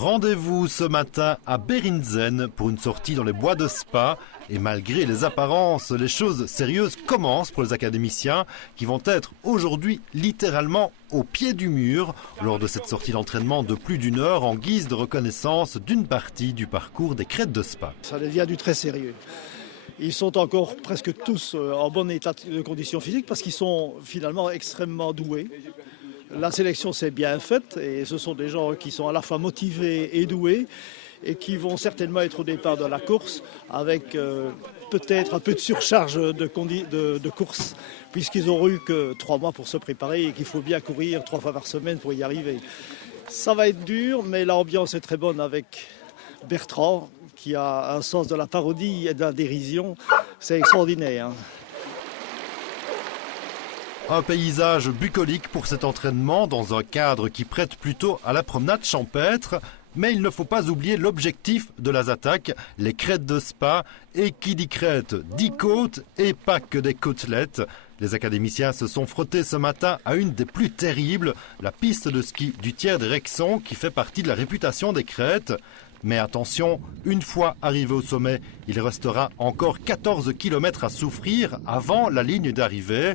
Rendez-vous ce matin à Berintzen pour une sortie dans les bois de Spa. Et malgré les apparences, les choses sérieuses commencent pour les académiciens qui vont être aujourd'hui littéralement au pied du mur lors de cette sortie d'entraînement de plus d'une heure en guise de reconnaissance d'une partie du parcours des crêtes de Spa. Ça devient du très sérieux. Ils sont encore presque tous en bon état de condition physique parce qu'ils sont finalement extrêmement doués. La sélection s'est bien faite et ce sont des gens qui sont à la fois motivés et doués et qui vont certainement être au départ de la course avec peut-être un peu de surcharge de course puisqu'ils n'auront eu que 3 mois pour se préparer et qu'il faut bien courir 3 fois par semaine pour y arriver. Ça va être dur, mais l'ambiance est très bonne avec Bertrand qui a un sens de la parodie et de la dérision. C'est extraordinaire. Hein. Un paysage bucolique pour cet entraînement dans un cadre qui prête plutôt à la promenade champêtre. Mais il ne faut pas oublier l'objectif de la Zatak, les crêtes de Spa. Et qui dit crête dit côte et pas que des côtelettes. Les académiciens se sont frottés ce matin à une des plus terribles, la piste de ski du Tiers des Rexons qui fait partie de la réputation des crêtes. Mais attention, une fois arrivé au sommet, il restera encore 14 km à souffrir avant la ligne d'arrivée.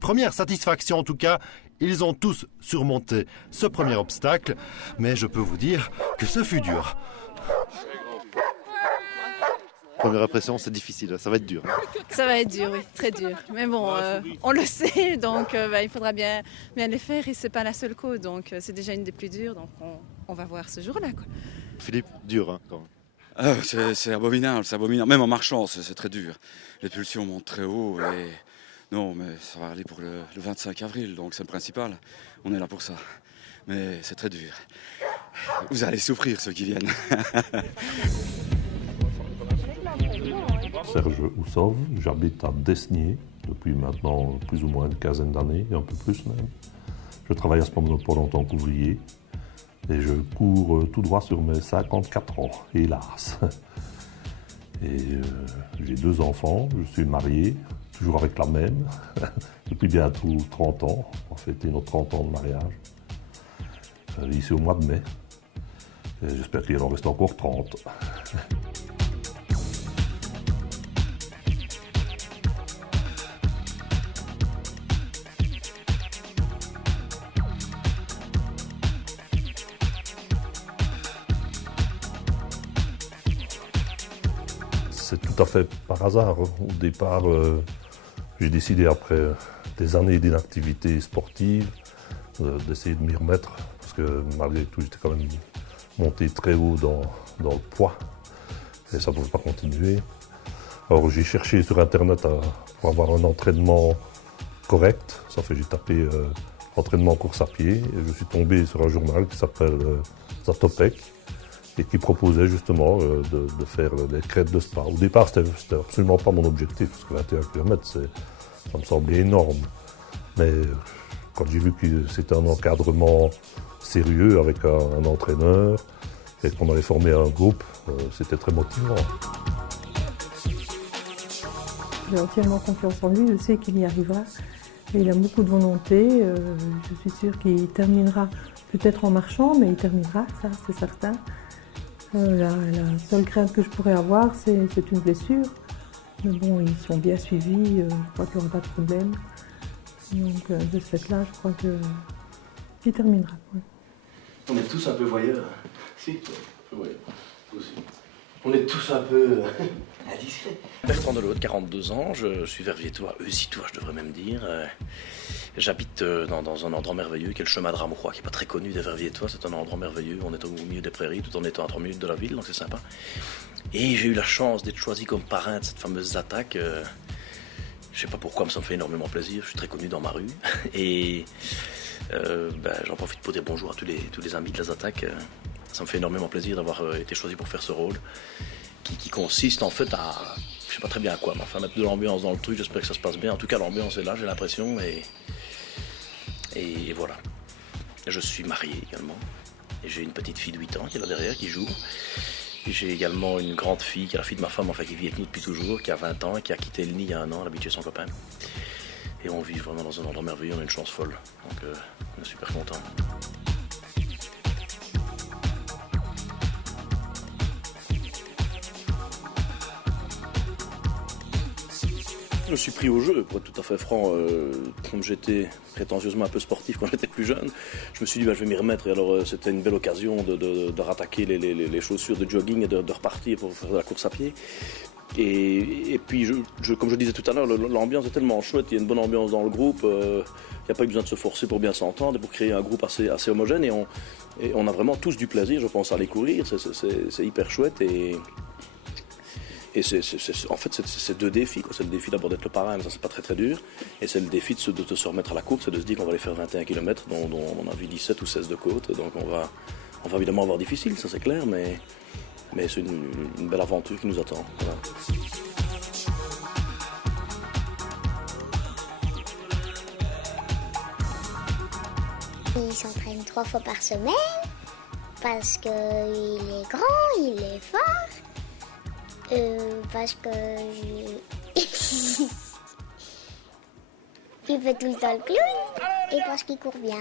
Première satisfaction en tout cas, ils ont tous surmonté ce premier obstacle, mais je peux vous dire que ce fut dur. Première impression, c'est difficile, ça va être dur. Ça va être dur, oui, très dur. Mais bon, on le sait, donc il faudra bien les faire et c'est pas la seule côte, donc c'est déjà une des plus dures, donc on va voir ce jour-là, quoi. Philippe, dur quand même. C'est abominable, même en marchant, c'est très dur. Les pulsions montent très haut et... Non, mais ça va aller pour le 25 avril, donc c'est le principal. On est là pour ça. Mais c'est très dur. Vous allez souffrir, ceux qui viennent. Serge Oussov, j'habite à Desnier depuis maintenant plus ou moins une quinzaine d'années, un peu plus même. Je travaille à ce moment pas longtemps qu'ouvrier et je cours tout droit sur mes 54 ans, hélas. Et j'ai 2 enfants, je suis marié, toujours avec la même, depuis bientôt 30 ans. On va fêter nos 30 ans de mariage, ici au mois de mai. Et j'espère qu'il en reste encore 30. C'est tout à fait par hasard. Au départ, j'ai décidé, après des années d'inactivité sportive, d'essayer de m'y remettre. Parce que malgré tout, j'étais quand même monté très haut dans le poids. Et ça ne pouvait pas continuer. Alors j'ai cherché sur Internet pour avoir un entraînement correct. Ça fait j'ai tapé entraînement course à pied. Et je suis tombé sur un journal qui s'appelle Zatopek. Et qui proposait justement de faire les crêtes de Spa. Au départ, c'était absolument pas mon objectif, parce que 21 km, ça me semblait énorme. Mais quand j'ai vu que c'était un encadrement sérieux avec un entraîneur, et qu'on allait former un groupe, c'était très motivant. J'ai entièrement confiance en lui, je sais qu'il y arrivera. Il a beaucoup de volonté, je suis sûre qu'il terminera, peut-être en marchant, mais il terminera, ça c'est certain. La seule crainte que je pourrais avoir, c'est une blessure. Mais bon, ils sont bien suivis, je crois qu'il n'y aura pas de problème. Donc de ce fait-là, je crois qu'il terminera. Oui. On est tous un peu voyeurs. Si, oui, aussi. On est tous un peu indiscrets. Bertrand Delaude, 42 ans, je suis verviétois, eusitois, je devrais même dire. J'habite dans un endroit merveilleux qui est le chemin de Ramourois, qui n'est pas très connu des Verviétois. C'est un endroit merveilleux, on est au milieu des prairies tout en étant à 3 minutes de la ville, donc c'est sympa. Et j'ai eu la chance d'être choisi comme parrain de cette fameuse Zatak. Je sais pas pourquoi, mais ça me fait énormément plaisir. Je suis très connu dans ma rue. Et j'en profite pour dire bonjour à tous les amis de la Zatak. Ça me fait énormément plaisir d'avoir été choisi pour faire ce rôle, qui consiste en fait à... Je sais pas très bien à quoi, mais enfin mettre de l'ambiance dans le truc, j'espère que ça se passe bien. En tout cas, l'ambiance est là, j'ai l'impression, et voilà. Je suis marié également, et j'ai une petite fille de 8 ans qui est là derrière, qui joue. Et j'ai également une grande fille, qui est la fille de ma femme, enfin qui vit avec nous depuis toujours, qui a 20 ans, et qui a quitté le nid il y a 1 an, elle habite chez son copain. Et on vit vraiment dans un endroit merveilleux, on a une chance folle, donc on est super contents. Je me suis pris au jeu, pour être tout à fait franc. Comme j'étais prétentieusement un peu sportif quand j'étais plus jeune, je me suis dit je vais m'y remettre. Et alors c'était une belle occasion de rattaquer les chaussures de jogging et de repartir pour faire de la course à pied. Et puis, comme je disais tout à l'heure, l'ambiance est tellement chouette, il y a une bonne ambiance dans le groupe, il n'y a pas eu besoin de se forcer pour bien s'entendre, pour créer un groupe assez homogène. Et on a vraiment tous du plaisir, je pense, à aller courir, c'est hyper chouette. En fait, c'est deux défis. C'est le défi d'abord d'être le parrain, mais ça, c'est pas très très dur. Et c'est le défi de se remettre à la course et de se dire qu'on va aller faire 21 km, dont on a vu 17 ou 16 de côte. Donc on va évidemment avoir difficile, ça c'est clair, mais c'est une belle aventure qui nous attend. Voilà. Il s'entraîne 3 fois par semaine parce qu'il est grand, il est fort. Parce que il fait tout le temps le clown et parce qu'il court bien.